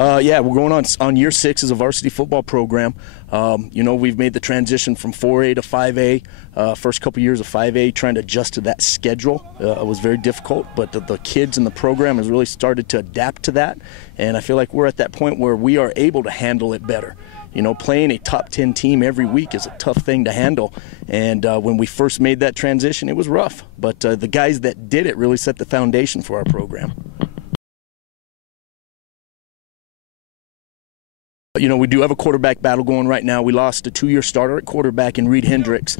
Yeah, we're going on year 6 as a varsity football program. You know, we've made the transition from 4A to 5A. First couple years of 5A, trying to adjust to that schedule was very difficult, but the kids in the program has really started to adapt to that, and I feel like we're at that point where we are able to handle it better. You know, playing a top 10 team every week is a tough thing to handle, and when we first made that transition, it was rough, but the guys that did it really set the foundation for our program. You know, we do have a quarterback battle going right now. We lost a 2-year starter at quarterback in Reed Hendricks.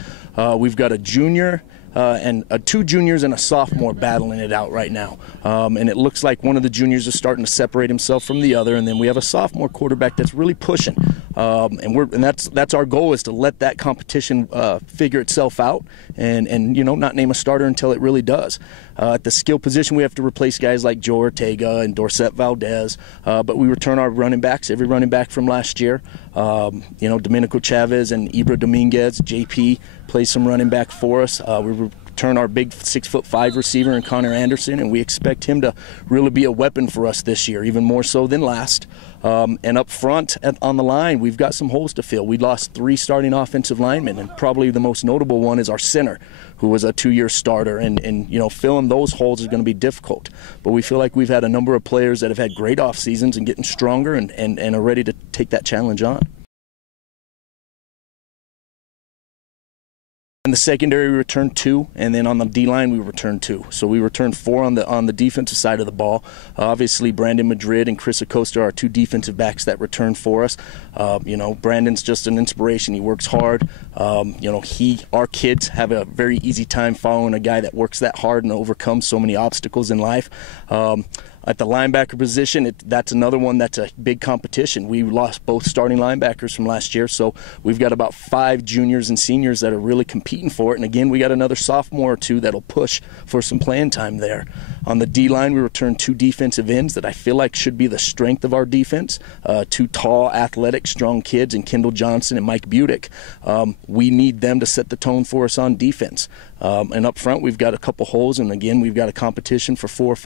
We've got a junior and 2 juniors and a sophomore battling it out right now. And it looks like one of the juniors is starting to separate himself from the other, and then we have a sophomore quarterback that's really pushing. And that's our goal, is to let that competition figure itself out and you know, not name a starter until it really does. At the skill position, we have to replace guys like Joe Ortega and Dorset Valdez, but we return our running backs, every running back from last year. You know, Domenico Chavez and Ibra Dominguez, JP plays some running back for us. We return our big 6'5" receiver in Connor Anderson, and we expect him to really be a weapon for us this year, even more so than last. And up front on the line, we've got some holes to fill. We lost 3 starting offensive linemen, and probably the most notable one is our center, who was a 2-year starter, and you know, filling those holes is going to be difficult. But we feel like we've had a number of players that have had great off seasons and getting stronger and are ready to take that challenge on. In the secondary, we returned 2, and then on the D-line, we returned 2. So we returned 4 on the defensive side of the ball. Obviously, Brandon Madrid and Chris Acosta are 2 defensive backs that return for us. You know, Brandon's just an inspiration. He works hard. You know, our kids have a very easy time following a guy that works that hard and overcomes so many obstacles in life. At the linebacker position, that's another one that's a big competition. We lost both starting linebackers from last year, so we've got about 5 juniors and seniors that are really competing for it. And again, we got another sophomore or 2 that'll push for some playing time there. On the D-line, we returned 2 defensive ends that I feel like should be the strength of our defense. 2 tall, athletic, strong kids in Kendall Johnson and Mike Budick. We need them to set the tone for us on defense. And up front, we've got a couple holes, and again, we've got a competition for 4 or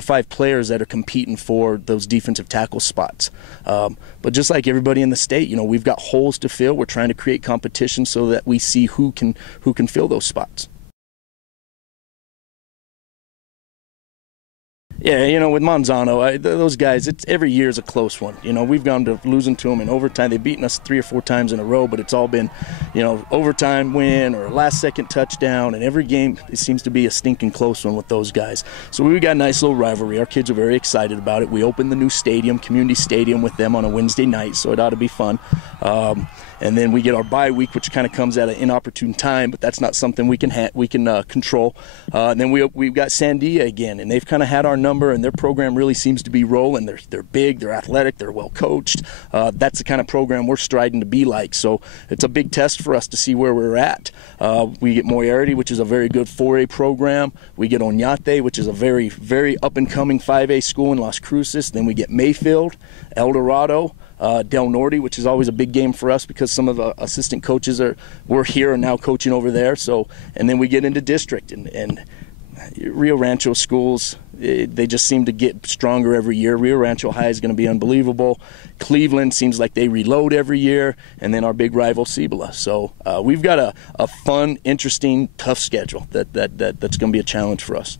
5 players that are competing for those defensive tackle spots. But just like everybody in the state, you know, we've got holes to fill. We're trying to create competition so that we see who can fill those spots. Yeah, you know, with Monzano, those guys, every year is a close one. You know, we've gone to losing to them in overtime. They've beaten us 3 or 4 times in a row, but it's all been, you know, overtime win or a last-second touchdown, and every game it seems to be a stinking close one with those guys. So we've got a nice little rivalry. Our kids are very excited about it. We opened the new stadium, community stadium, with them on a Wednesday night, so it ought to be fun. And then we get our bye week, which kind of comes at an inopportune time, but that's not something we can control. And then we've got Sandia again, and they've kind of had our number, and their program really seems to be rolling. They're big, they're athletic, they're well coached. That's the kind of program we're striving to be like. So it's a big test for us to see where we're at. We get Moriarty, which is a very good 4A program. We get Oñate, which is a very, very up-and-coming 5A school in Las Cruces. Then we get Mayfield, El Dorado, Del Norte, which is always a big game for us because some of the assistant coaches were here and now coaching over there. So, and then we get into district, and Rio Rancho schools, they just seem to get stronger every year. Rio Rancho High is going to be unbelievable. Cleveland seems like they reload every year, and then our big rival Cibola. So we've got a fun, interesting, tough schedule that's going to be a challenge for us.